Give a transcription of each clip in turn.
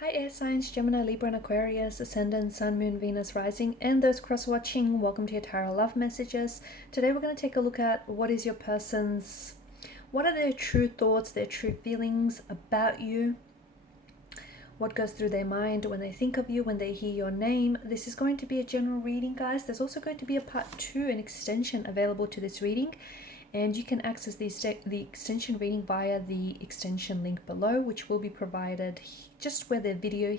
Hi air signs, Gemini, Libra and Aquarius, Ascendant, Sun, Moon, Venus, Rising, and those cross-watching, welcome to your Tarot Love Messages. Today we're going to take a look at what are their true thoughts, their true feelings about you, what goes through their mind when they think of you, when they hear your name. This is going to be a general reading, guys. There's also going to be a part 2, an extension available to this reading. And you can access the extension reading via the extension link below, which will be provided just where the video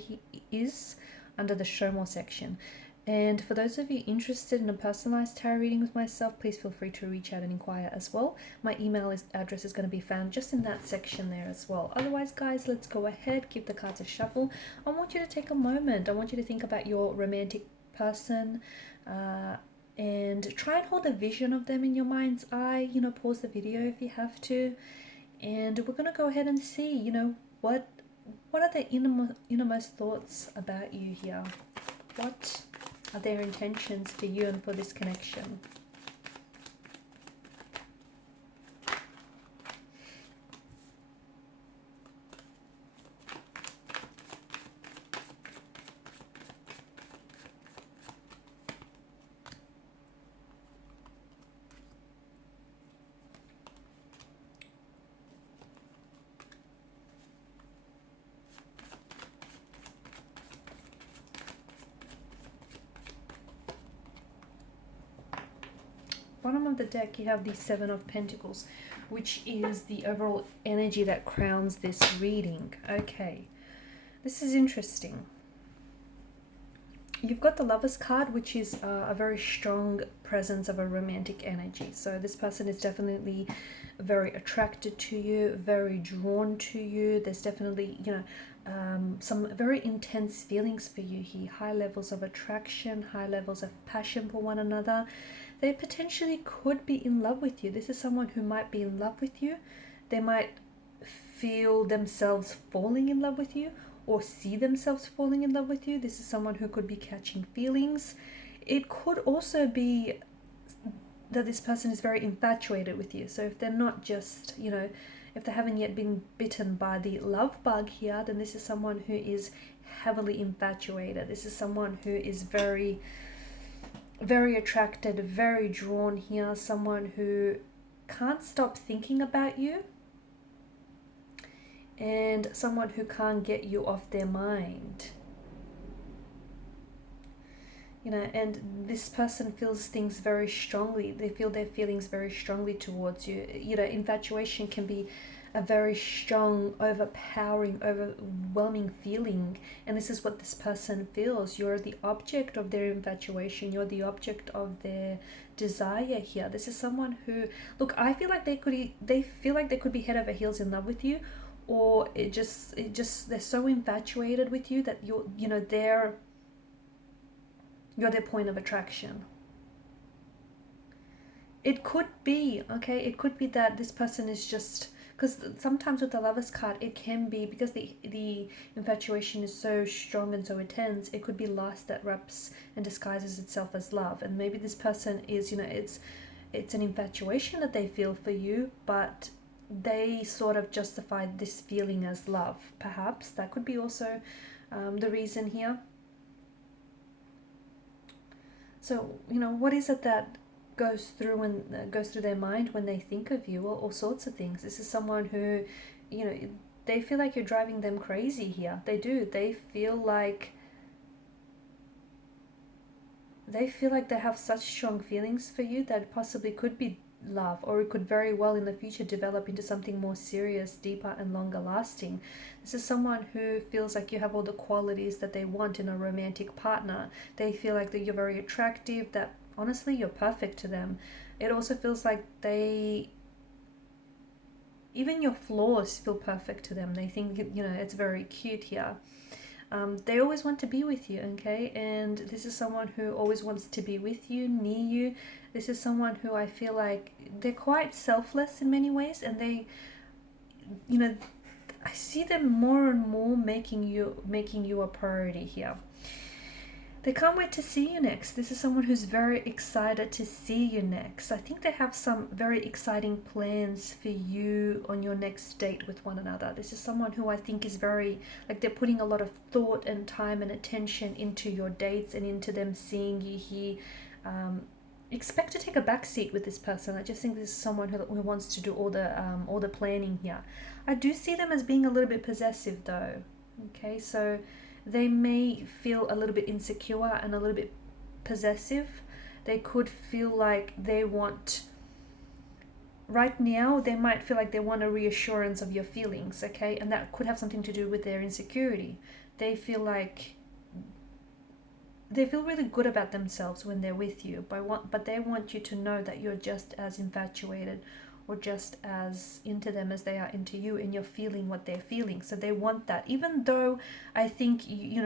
is under the show more section. And for those of you interested in a personalized tarot reading with myself, please feel free to reach out and inquire as well. My email address is going to be found just in that section there as well. Otherwise, guys, let's go ahead, give the cards a shuffle. I want you to take a moment. I want you to think about your romantic person, and try and hold a vision of them in your mind's eye. Pause the video if you have to, and we're going to go ahead and see, what are their innermost thoughts about you here. What are their intentions for you and for this connection? Bottom of the deck, you have the Seven of Pentacles, which is the overall energy that crowns this reading. Okay, this is interesting. You've got the Lovers card, which is a very strong presence of a romantic energy. So this person is definitely very attracted to you, very drawn to you. There's definitely, some very intense feelings for you here. High levels of attraction, high levels of passion for one another. They potentially could be in love with you. This is someone who might be in love with you. They might feel themselves falling in love with you, or see themselves falling in love with you. This is someone who could be catching feelings. It could also be that this person is very infatuated with you. So if they're not just, if they haven't yet been bitten by the love bug here, then this is someone who is heavily infatuated. This is someone who is very, very attracted, very drawn here. Someone who can't stop thinking about you, and someone who can't get you off their mind. And this person feels things very strongly. They feel their feelings very strongly towards you. Infatuation can be a very strong, overpowering, overwhelming feeling. And this is what this person feels. You're the object of their infatuation. You're the object of their desire here. This is someone who, look, I feel like they feel like they could be head over heels in love with you, or it just they're so infatuated with you that you're their point of attraction. It could be, okay, it could be that this person is just, because sometimes with the Lovers card, it can be because the infatuation is so strong and so intense, it could be lust that wraps and disguises itself as love. And maybe this person is, it's an infatuation that they feel for you, but they sort of justify this feeling as love. Perhaps that could be also the reason here. So, what is it that goes through their mind when they think of you? Well, all sorts of things. This is someone who, they feel like you're driving them crazy here. They do. They feel like they have such strong feelings for you that possibly could be love, or it could very well in the future develop into something more serious, deeper and longer lasting. This is someone who feels like you have all the qualities that they want in a romantic partner. They feel like that you're very attractive, that honestly you're perfect to them. It also feels like even your flaws feel perfect to them. They think it's very cute here. They always want to be with you, okay? And this is someone who always wants to be with you, near you. This is someone who I feel like they're quite selfless in many ways, and they, I see them more and more making you a priority here. They can't wait to see you next. This is someone who's very excited to see you next. I think they have some very exciting plans for you on your next date with one another. This is someone who I think is very, like, they're putting a lot of thought and time and attention into your dates and into them seeing you here. Expect to take a back seat with this person. I just think this is someone who wants to do all the planning here. I do see them as being a little bit possessive though. Okay, so they may feel a little bit insecure and a little bit possessive. They could feel like they want, right now, they might feel like they want a reassurance of your feelings, okay? And that could have something to do with their insecurity. They feel like they feel really good about themselves when they're with you, but they want you to know that you're just as infatuated or just as into them as they are into you, and you're feeling what they're feeling. So they want that, even though I think you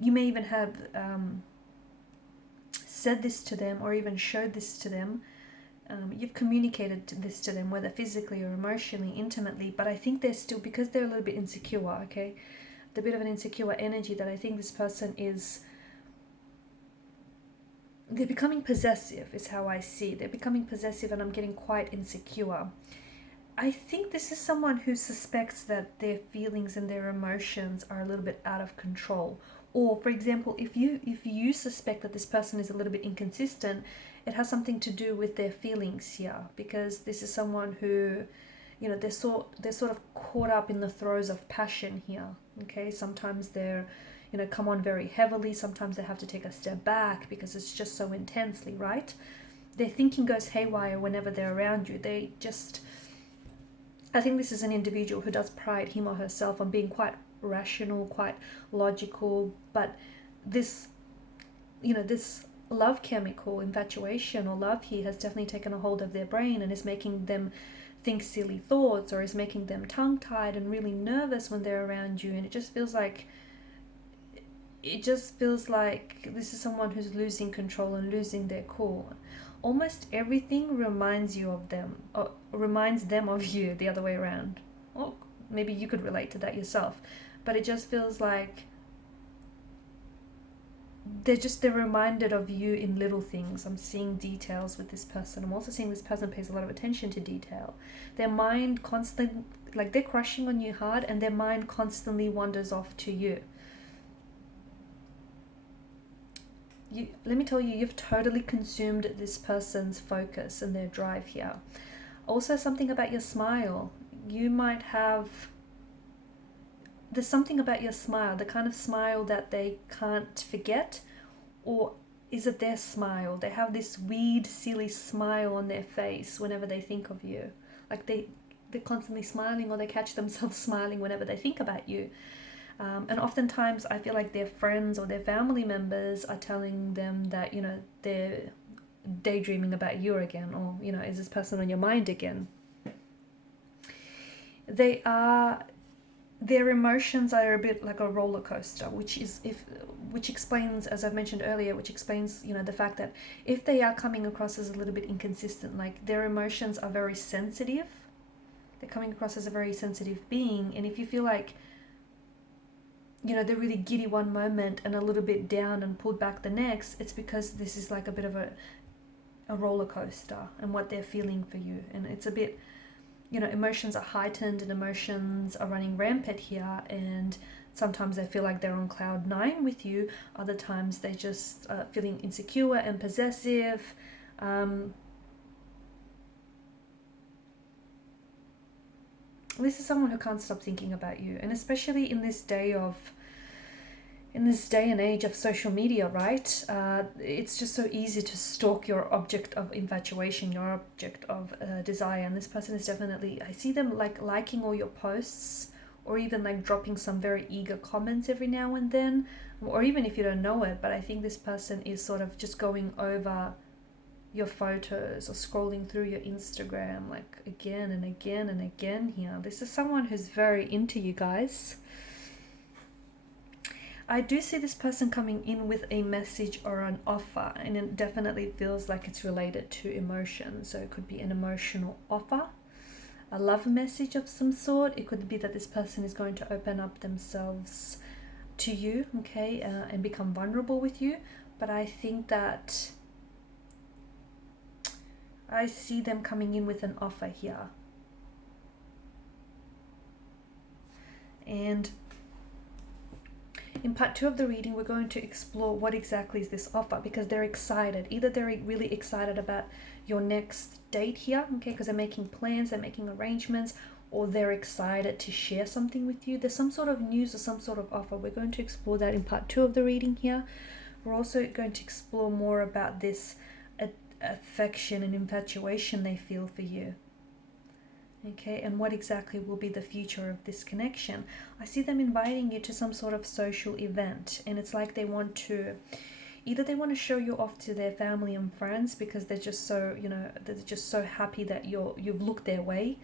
may even have said this to them or even showed this to them. You've communicated this to them, whether physically or emotionally, intimately, but I think they're still, because they're a little bit insecure, okay, the bit of an insecure energy, that I think this person is, they're becoming possessive is how I see. They're becoming possessive, and I'm getting quite insecure. I think this is someone who suspects that their feelings and their emotions are a little bit out of control. Or, for example, if you suspect that this person is a little bit inconsistent, it has something to do with their feelings here, because this is someone who, they're sort of caught up in the throes of passion here. Okay, sometimes they're, come on very heavily. Sometimes they have to take a step back because it's just so intensely, right? Their thinking goes haywire whenever they're around you. I think this is an individual who does pride him or herself on being quite rational, quite logical, but this love chemical, infatuation or love here, has definitely taken a hold of their brain and is making them think silly thoughts, or is making them tongue-tied and really nervous when they're around you. And it just feels like this is someone who's losing control and losing their cool. Almost everything reminds you of them, or reminds them of you, the other way around. Or maybe you could relate to that yourself, but it just feels like they're reminded of you in little things. I'm seeing details with this person. I'm also seeing this person pays a lot of attention to detail. Their mind constantly, like, they're crushing on you hard, and their mind constantly wanders off to you. Let me tell you, you've totally consumed this person's focus and their drive here. Also, something about your smile. There's something about your smile, the kind of smile that they can't forget. Or is it their smile? They have this weird, silly smile on their face whenever they think of you. Like they're constantly smiling, or they catch themselves smiling whenever they think about you. And oftentimes I feel like their friends or their family members are telling them that, they're daydreaming about you again, or, is this person on your mind again? Their emotions are a bit like a roller coaster, which explains, as I've mentioned earlier, the fact that if they are coming across as a little bit inconsistent, like, their emotions are very sensitive. They're coming across as a very sensitive being, and if you feel like, they're really giddy one moment and a little bit down and pulled back the next, it's because this is like a bit of a roller coaster and what they're feeling for you. And it's a bit, emotions are heightened and emotions are running rampant here, and sometimes they feel like they're on cloud 9 with you. Other times they just feeling insecure and possessive. This is someone who can't stop thinking about you, and especially in this day and age of social media, right? It's just so easy to stalk your object of infatuation, your object of desire. And this person is definitely, I see them like liking all your posts, or even like dropping some very eager comments every now and then, or even if you don't know it. But I think this person is sort of just going over your photos or scrolling through your Instagram like again and again and again here. This is someone who's very into you guys. I do see this person coming in with a message or an offer, and it definitely feels like it's related to emotion. So it could be an emotional offer, a love message of some sort. It could be that this person is going to open up themselves to you, okay, and become vulnerable with you. But I think that I see them coming in with an offer here. And in part 2 of the reading, we're going to explore what exactly is this offer, because they're excited. Either they're really excited about your next date here, okay, because they're making plans, they're making arrangements, or they're excited to share something with you. There's some sort of news or some sort of offer. We're going to explore that in part 2 of the reading here. We're also going to explore more about this affection and infatuation they feel for you. Okay, and what exactly will be the future of this connection? I see them inviting you to some sort of social event, and it's like they want to, either they want to show you off to their family and friends because they're just so, you know, they're just so happy that you've looked their way,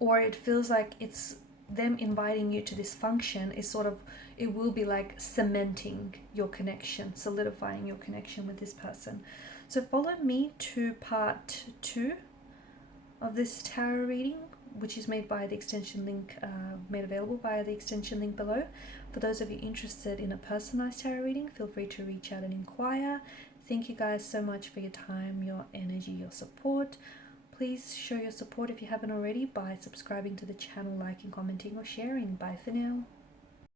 or it feels like it's them inviting you to this function is sort of, it will be like cementing your connection, solidifying your connection with this person. So follow me to part 2 of this tarot reading, which is made by the extension link, made available via the extension link below. For those of you interested in a personalized tarot reading, feel free to reach out and inquire. Thank you guys so much for your time, your energy, your support. Please show your support if you haven't already by subscribing to the channel, liking, commenting, or sharing. Bye for now.